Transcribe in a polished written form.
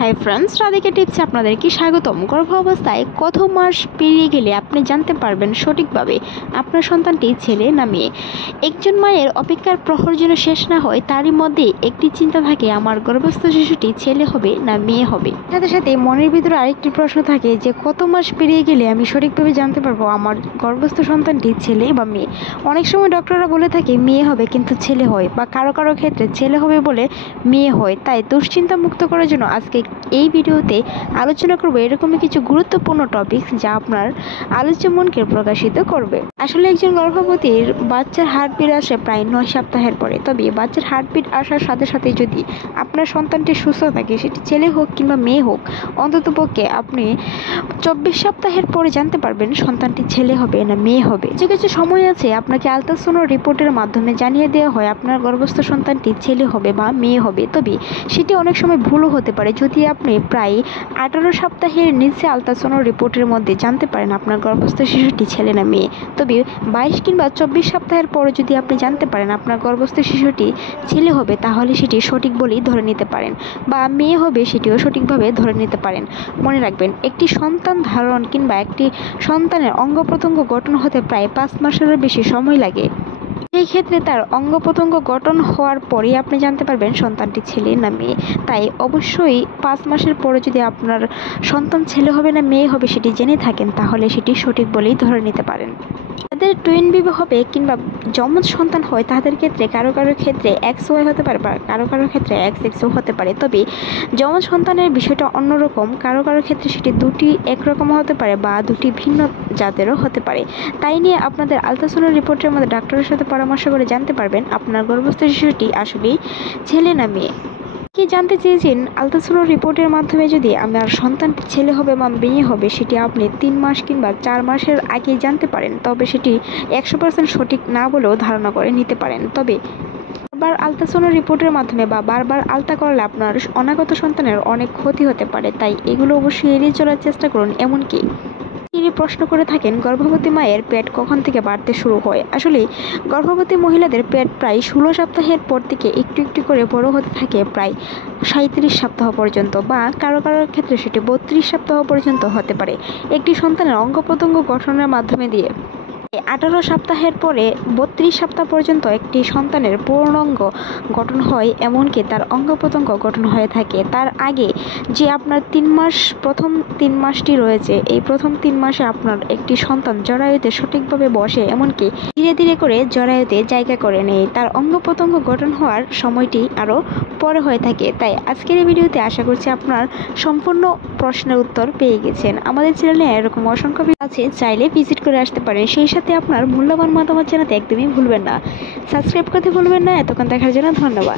Hi friends, Radhika টিপসে আপনাদেরকে স্বাগতম। গর্ভাবস্থায় কত মাস পেরিয়ে গেলে আপনি জানতে পারবেন সঠিকভাবে আপনার সন্তানটি ছেলে না মেয়ে। একজন মায়ের অপেক্ষার প্রহর যেন শেষ না হয়, তারই মধ্যে একটি চিন্তা থাকে, আমার গর্ভস্থ শিশুটি ছেলে হবে না মেয়ে হবে। সাথে সাথে মনের ভিতরে আরেকটি প্রশ্ন থাকে যে কত মাস পেরিয়ে গেলে আমি সঠিকভাবে জানতে পারবো আমার গর্ভস্থ সন্তানটি ছেলে বা মেয়ে। অনেক সময় ডক্টররা বলে থাকে মেয়ে হবে কিন্তু ছেলে হয়, বা কারো কারো ক্ষেত্রে ছেলে হবে বলে মেয়ে হয়। তাই দুশ্চিন্তা মুক্ত করার জন্য আজকে এই ভিডিওতে আলোচনা করব এরকমই কিছু গুরুত্বপূর্ণ টপিকস যা আপনার আলোচ্য মনকে প্রকাশিত করবে। আসলে একজন গর্ভবতীর বাচ্চার হার্টবিট আসে প্রায় 9 সপ্তাহের পরে। তবে বাচ্চার হার্টবিট আসার সাথে সাথে যদি আপনার সন্তানটি সুস্থ থাকে, সেটি ছেলে হোক কিংবা মেয়ে হোক, অন্ততপক্ষে আপনি 24 সপ্তাহের পরে জানতে পারবেন সন্তানটি ছেলে হবে না মেয়ে হবে। কিছু কিছু সময় আছে আপনাকে আলট্রাসাউন্ড রিপোর্টের মাধ্যমে জানিয়ে দেওয়া হয় আপনার গর্ভস্থ সন্তানটি ছেলে হবে বা মেয়ে হবে। তবে সেটি অনেক সময় ভুলও হতে পারে। যদি আপনি প্রায় 18 সপ্তাহের নিচে আলট্রাসাউন্ড রিপোর্টের মধ্যে জানতে পারেন আপনার গর্ভস্থ শিশুটি ছেলে না মেয়ে, তবে 22 কিংবা 24 সপ্তাহের পরে যদি আপনি জানতে পারেন আপনার গর্ভস্থ শিশুটি ছেলে হবে, তাহলে সেটি সঠিক বলেই ধরে নিতে পারেন, বা মেয়ে হবে সেটিও সঠিকভাবে ধরে নিতে পারেন। মনে রাখবেন, একটি সন্তান ধারণ কিংবা একটি সন্তানের অঙ্গ প্রত্যঙ্গ গঠন হতে প্রায় 5 মাসেরও বেশি সময় লাগে। এই ক্ষেত্রে তার অঙ্গ প্রত্যঙ্গ গঠন হওয়ার পরেই আপনি জানতে পারবেন সন্তানটি ছেলে না মেয়ে। তাই অবশ্যই 5 মাসের পরে যদি আপনার সন্তান ছেলে হবে না মেয়ে হবে সেটি জেনে থাকেন, তাহলে সেটি সঠিক বলেই ধরে নিতে পারেন। যাদের টুইন বেবি হবে কিংবা যমজ সন্তান হয়, তাদের ক্ষেত্রে কারো কারো ক্ষেত্রে XY হতে পারে, বা কারো কারো ক্ষেত্রে XXও হতে পারে। তবে যমজ সন্তানের বিষয়টা অন্যরকম। কারো কারো ক্ষেত্রে সেটি দুটি একরকম হতে পারে বা দুটি ভিন্ন জাতেরও হতে পারে। তাই নিয়ে আপনাদের আলট্রাসাউন্ড রিপোর্টের মধ্যে ডাক্তারের সাথে পরামর্শ করে জানতে পারবেন আপনার গর্ভস্থ শিশুটি আসলেই ছেলে না মেয়ে। কি জানতে চেয়েছেন, আলট্রাসাউন্ড রিপোর্টের মাধ্যমে যদি আমার সন্তানটি ছেলে হবে বা মেয়ে হবে সেটি আপনি 3 মাস কিংবা 4 মাসের আগে জানতে পারেন, তবে সেটি 100% সঠিক না বলেও ধারণা করে নিতে পারেন। তবে বারবার আলট্রাসাউন্ড রিপোর্টের মাধ্যমে বা বারবার আলতা করলে আপনার অনাগত সন্তানের অনেক ক্ষতি হতে পারে। তাই এগুলো অবশ্যই এড়িয়ে চলার চেষ্টা করুন। এমনকি তিনি প্রশ্ন করে থাকেন গর্ভবতী মায়ের পেট কখন থেকে বাড়তে শুরু হয়। আসলে গর্ভবতী মহিলাদের পেট প্রায় 16 সপ্তাহের পর থেকে একটু একটু করে বড় হতে থাকে প্রায় 37 সপ্তাহ পর্যন্ত, বা কারো কারো ক্ষেত্রে সেটি 32 সপ্তাহ পর্যন্ত হতে পারে। একটি সন্তানের অঙ্গ প্রত্যঙ্গ গঠনের মাধ্যমে দিয়ে 18 সপ্তাহের পরে 32 সপ্তাহ পর্যন্ত একটি সন্তানের পূর্ণাঙ্গ গঠন হয়, এমনকি তার অঙ্গ প্রত্যঙ্গ গঠন হয়ে থাকে। তার আগে যে আপনার 3 মাস, প্রথম 3 মাসটি রয়েছে, এই প্রথম 3 মাসে আপনার একটি সন্তান জরায়ুতে সঠিকভাবে বসে, এমনকি ধীরে ধীরে করে জরায়ুতে জায়গা করে নেয়। তার অঙ্গ প্রত্যঙ্গ গঠন হওয়ার সময়টি আরও পরে হয়ে থাকে। তাই আজকের এই ভিডিওতে আশা করছি আপনার সম্পূর্ণ প্রশ্নের উত্তর পেয়ে গেছেন। আমাদের চ্যানেলে এরকম অসংখ্য ভিডিও আছে, চাইলে ভিজিট করে আসতে পারেন। সেই সাথে আপনার মূল্যবান মতামত জানাতে একদমই ভুলবেন না। সাবস্ক্রাইব করতে ভুলবেন না। এতক্ষণ দেখার জন্য ধন্যবাদ।